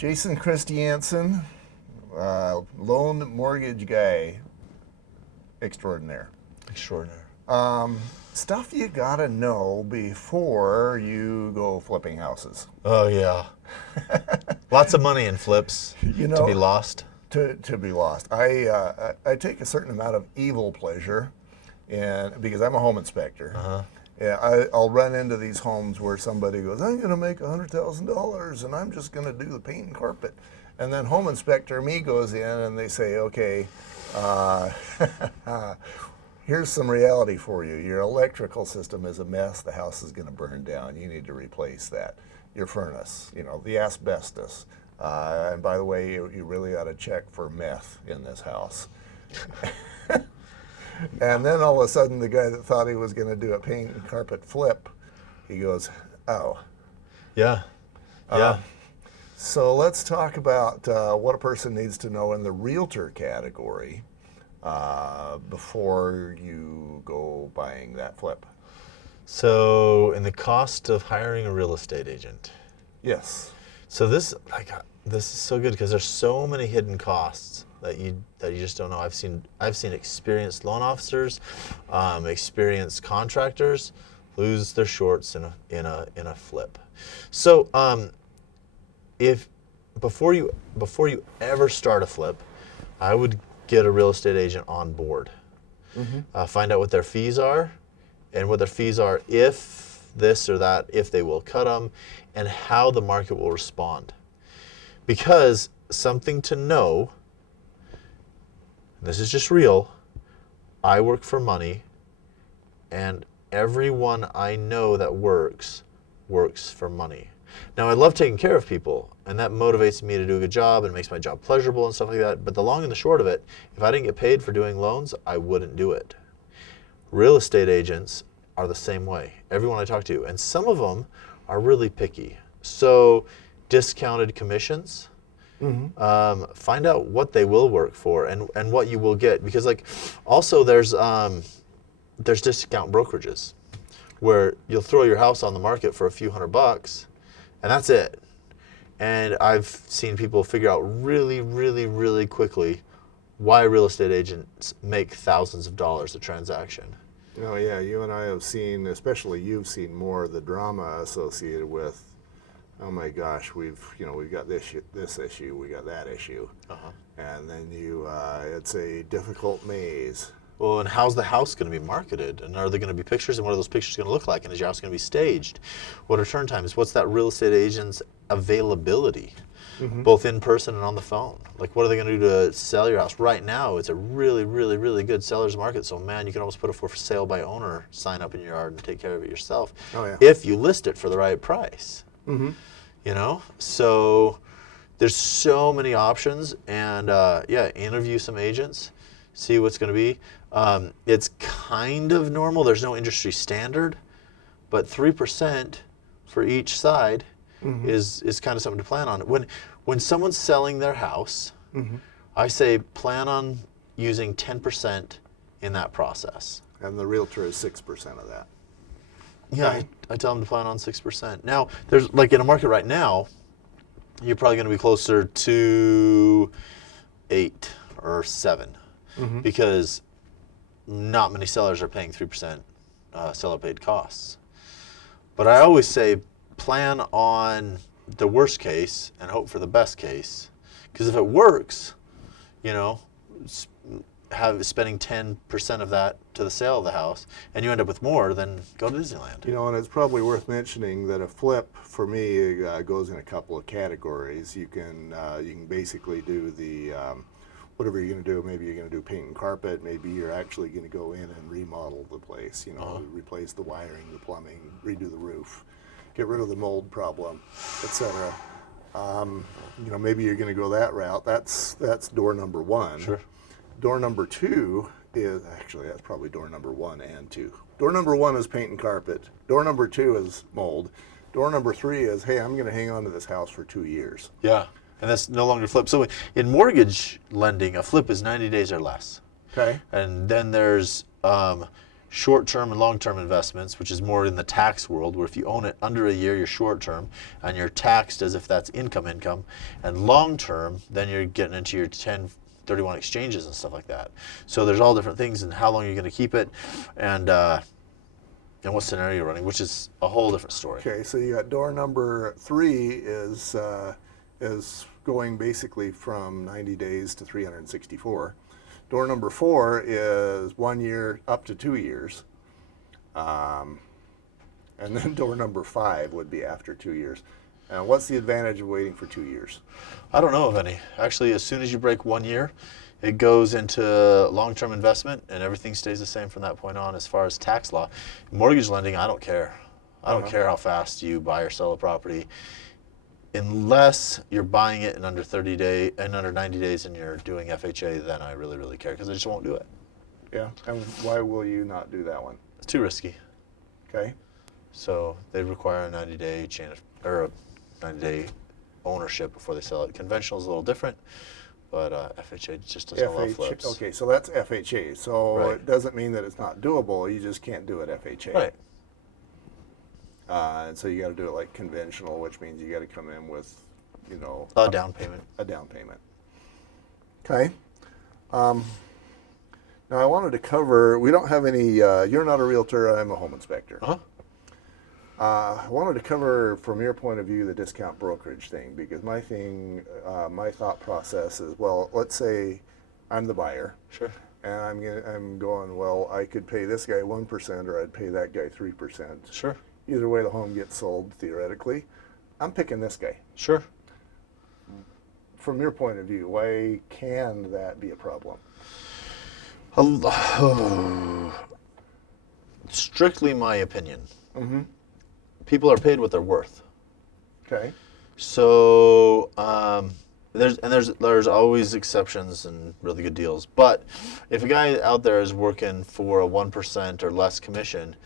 Jason Christiansen, loan mortgage guy extraordinaire. Extraordinary. Stuff you gotta know before you go flipping houses. Oh, yeah. Lots of money in flips You know, to be lost. To be lost. I take a certain amount of evil pleasure, and because I'm a home inspector. Yeah, I'll run into these homes where somebody goes, I'm going to make $100,000 and I'm just going to do the paint and carpet. And then home inspector me goes in and they say, okay, here's some reality for you. Your electrical system is a mess. The house is going to burn down. You need to replace that. Your furnace, the asbestos. And by the way, you really ought to check for meth in this house. And then all of a sudden, the guy that thought he was going to do a paint and carpet flip, he goes, oh. Yeah. Yeah. So let's talk about what a person needs to know in the realtor category before you go buying that flip. So, in the cost of hiring a real estate agent. Yes. So this is so good because there's so many hidden costs that you just don't know. I've seen experienced loan officers, experienced contractors lose their shorts in a flip. So if before you ever start a flip, I would get a real estate agent on board. Find out what their fees are, and what their fees are if this or that, if they will cut them, and how the market will respond. Because something to know. This is just real. I work for money, and everyone I know that works for money. Now, I love taking care of people, and that motivates me to do a good job and makes my job pleasurable and stuff like that. But the long and the short of it, if I didn't get paid for doing loans, I wouldn't do it. Real estate agents are the same way. Everyone I talk to, and some of them are really picky. So, discounted commissions. Find out what they will work for and what you will get, because also there's discount brokerages where you'll throw your house on the market for a few $100 and that's it. And I've seen people figure out really, really, really quickly why real estate agents make thousands of dollars a transaction. Oh yeah, you and I have seen, especially you've seen more of the drama associated with, oh my gosh, we've got this issue, we got that issue, and then it's a difficult maze. Well, and how's the house going to be marketed? And are there going to be pictures? And what are those pictures going to look like? And is your house going to be staged? What are turn times? What's that real estate agent's availability, both in person and on the phone? Like, what are they going to do to sell your house? Right now, it's a really, really, really good seller's market. So, man, you can almost put a for sale by owner sign up in your yard and take care of it yourself if you list it for the right price. So there's so many options, and interview some agents, see what's going to be. It's kind of normal. There's no industry standard, but 3% for each side is kind of something to plan on. When someone's selling their house, I say plan on using 10% in that process. And the realtor is 6% of that. Yeah, I tell them to plan on 6%. Now, there's in a market right now, you're probably going to be closer to 8 or 7 because not many sellers are paying 3% seller paid costs. But I always say plan on the worst case and hope for the best case, because if it works, spending 10% of that to the sale of the house, and you end up with more, then go to Disneyland. And it's probably worth mentioning that a flip for me goes in a couple of categories. You can basically do the whatever you're going to do. Maybe you're going to do paint and carpet. Maybe you're actually going to go in and remodel the place. Replace the wiring, the plumbing, redo the roof, get rid of the mold problem, etc. Maybe you're going to go that route. That's door number one. Sure. Door number two is, actually that's probably door number 1 and 2. Door number 1 is paint and carpet. Door number 2 is mold. Door number 3 is, hey, I'm going to hang on to this house for 2 years. Yeah, and that's no longer flip. So in mortgage lending, a flip is 90 days or less. Okay. And then there's short-term and long-term investments, which is more in the tax world, where if you own it under a year, you're short-term, and you're taxed as if that's income. And long-term, then you're getting into your 1031 exchanges and stuff like that. So there's all different things, and how long you're going to keep it, and what scenario you're running, which is a whole different story. Okay, so you got door number 3 is going basically from 90 days to 364. Door number 4 is 1 year up to 2 years. And then door number 5 would be after 2 years. What's the advantage of waiting for 2 years? I don't know of any. Actually, as soon as you break 1 year, it goes into long-term investment, and everything stays the same from that point on as far as tax law. Mortgage lending, I don't care. I don't care how fast you buy or sell a property. Unless you're buying it in under 90 days and you're doing FHA, then I really, really care, because I just won't do it. Yeah, and why will you not do that one? It's too risky. Okay. So they require a 90-day chain or a 90-day ownership before they sell it. Conventional is a little different, but FHA just doesn't allow flips. Okay, so that's FHA. So Right. it doesn't mean that it's not doable. You just can't do it FHA. Right. And so you got to do it like conventional, which means you got to come in with, A down payment. a down payment. Okay. Now I wanted to cover. We don't have any. You're not a realtor. I'm a home inspector. Uh-huh. I wanted to cover, from your point of view, the discount brokerage thing, because my thought process is, well, let's say I'm the buyer. Sure. And I'm going, well, I could pay this guy 1% or I'd pay that guy 3%. Sure. Either way, the home gets sold, theoretically. I'm picking this guy. Sure. From your point of view, why can that be a problem? Strictly my opinion. Mm-hmm. People are paid what they're worth. Okay. So there's always exceptions and really good deals. But if a guy out there is working for a 1% or less commission,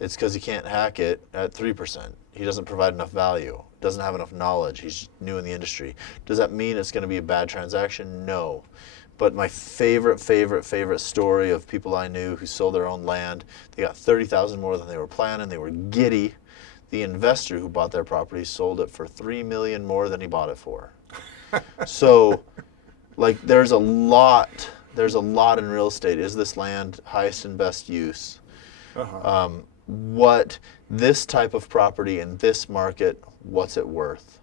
it's because he can't hack it at 3%. He doesn't provide enough value, doesn't have enough knowledge. He's new in the industry. Does that mean it's going to be a bad transaction? No. But my favorite story of people I knew who sold their own land, they got $30,000 more than they were planning. They were giddy. The investor who bought their property sold it for $3 million more than he bought it for. So, like, there's a lot in real estate. Is this land highest and best use? Uh-huh. What this type of property in this market, what's it worth?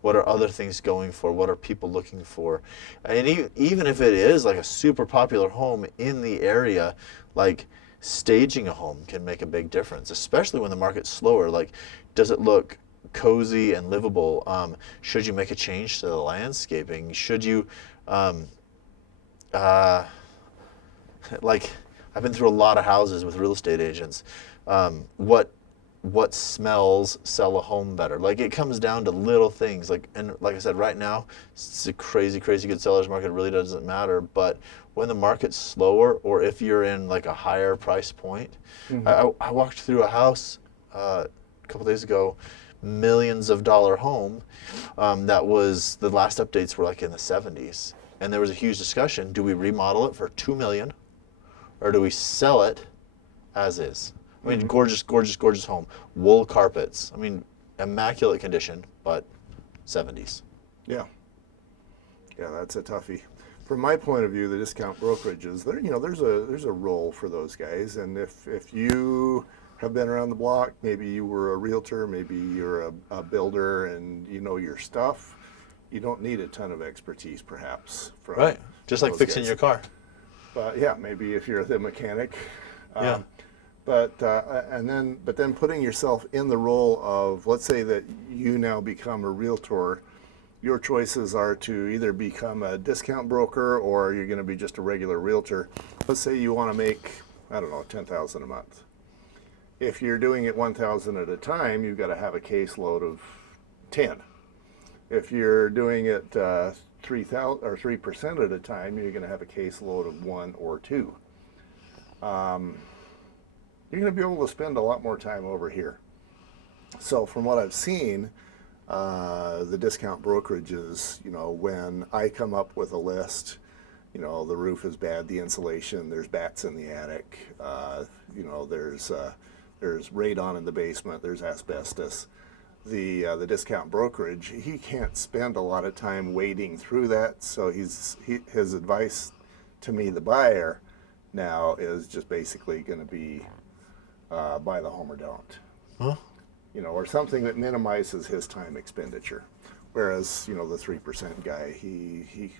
What are other things going for? What are people looking for? And even if it is like a super popular home in the area, like staging a home can make a big difference, especially when the market's slower. Like, does it look cozy and livable? Should you make a change to the landscaping? Should you, like, I've been through a lot of houses with real estate agents. What smells sell a home better? Like, it comes down to little things. Like I said, right now it's a crazy good seller's market. It really doesn't matter. But when the market's slower, or if you're in like a higher price point, Mm-hmm. I walked through a house a couple days ago, millions of dollar home. That was, the last updates were like in the 70s, and there was a huge discussion: do we remodel it for $2 million, or do we sell it as is? I mean, gorgeous home. Wool carpets. I mean, immaculate condition, but 70s. Yeah. Yeah, that's a toughie. From my point of view, the discount brokerages, there's a role for those guys, and if you have been around the block, maybe you were a realtor, maybe you're a builder, and you know your stuff, you don't need a ton of expertise, perhaps. From Right. Just like those fixing guys. your car. But yeah, maybe if you're the mechanic. Yeah. But then putting yourself in the role of, let's say that you now become a realtor, your choices are to either become a discount broker or you're going to be just a regular realtor. Let's say you want to make, I don't know, $10,000 a month. If you're doing it 1,000 at a time, you've got to have a caseload of 10. If you're doing it 3,000 or 3% at a time, you're going to have a caseload of 1 or 2. You're going to be able to spend a lot more time over here. So from what I've seen, the discount brokerages, when I come up with a list, the roof is bad, the insulation, there's bats in the attic, you know, there's radon in the basement, there's asbestos. The discount brokerage, he can't spend a lot of time wading through that, so his advice to me, the buyer, now is just basically going to be buy the home or don't. Huh? You know, or something that minimizes his time expenditure. Whereas, you know, the 3% guy, he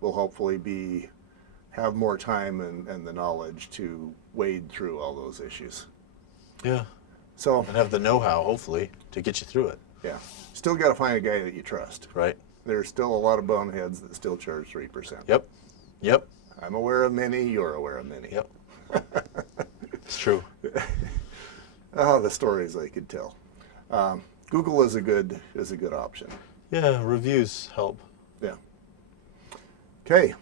will hopefully have more time and the knowledge to wade through all those issues. Yeah. So, And have the know-how, hopefully, to get you through it. yeah, still got to find a guy that you trust. Right. There's still a lot of boneheads that still charge 3%. Yep. Yep. I'm aware of many. You're aware of many. Yep. It's true. Oh, the stories I could tell. Google is a good option. Yeah, reviews help. Yeah. Okay.